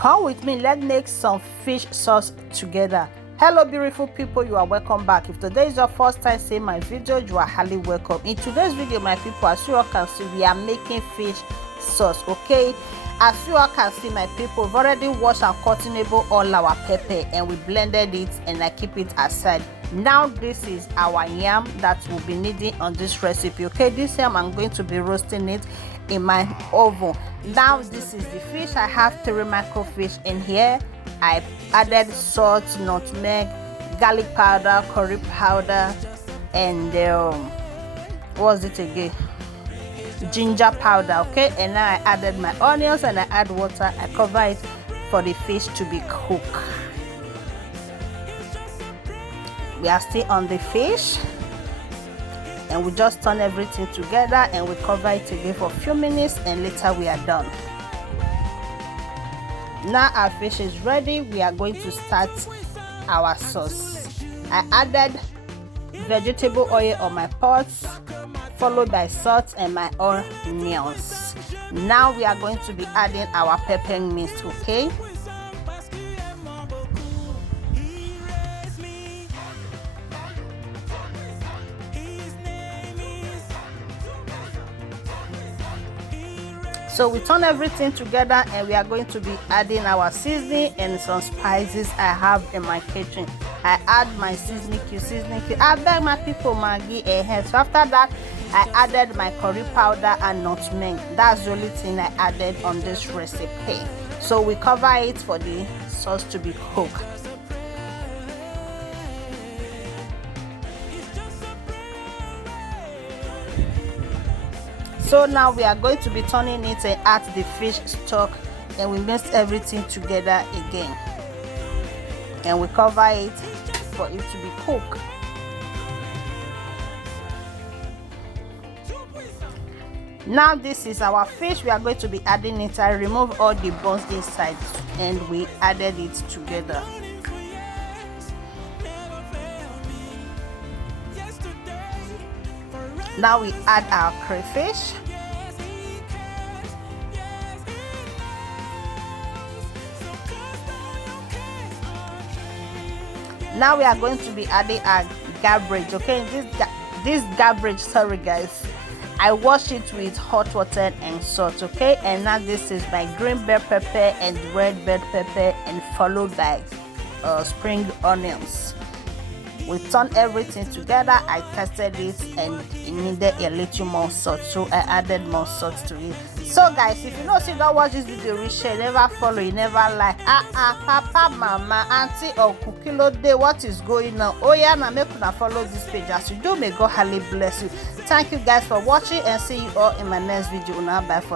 Come with me, let's make some fish sauce together. Hello beautiful people, you are welcome back. If today is your first time seeing my video, you are highly welcome. In today's video, my people, as you all can see, we are making fish sauce. Okay, as you all can see, my people, we've already washed and cutting all our pepper and we blended it and I keep it aside. Now this is our yam that we'll be needing on this recipe. Okay, this yam I'm going to be roasting it in my oven. Now this is the fish. I have 3 microfish in here. I added salt, nutmeg, garlic powder, curry powder, and what's it again, ginger powder. Okay, and now I added my onions and I add water. I cover it for the fish to be cooked. We are still on the fish and we just turn everything together and we cover it again for a few minutes and later we are done. Now our fish is ready. We are going to start our sauce. I added vegetable oil on my pot, followed by salt and my onions. Now we are going to be adding our pepper mix. Okay, so we turn everything together and we are going to be adding our seasoning and some spices I have in my kitchen. I add my seasoning cube. I beg my people Maggi ahead. So after that, I added my curry powder and nutmeg. That's the only thing I added on this recipe. So we cover it for the sauce to be cooked. So now we are going to be turning it and add the fish stock and we mix everything together again and we cover it for it to be cooked. Now this is our fish. We are going to be adding it. I remove all the bones inside and we added it together. Now we add our crayfish. Now we are going to be adding our garbage. Okay, this garbage, sorry guys, I wash it with hot water and salt. Okay, and now this is my green bell pepper and red bell pepper and followed by spring onions. We turn everything together. I tested it and it needed a little more salt, so I added more salt to it. So guys, if you know so you don't watch this video, reshare, never follow, you never like, papa, mama, auntie or kukilo day, what is going on? Oh yeah, now make una follow this page. As you do, may God highly bless you. Thank you guys for watching and see you all in my next video. Now bye for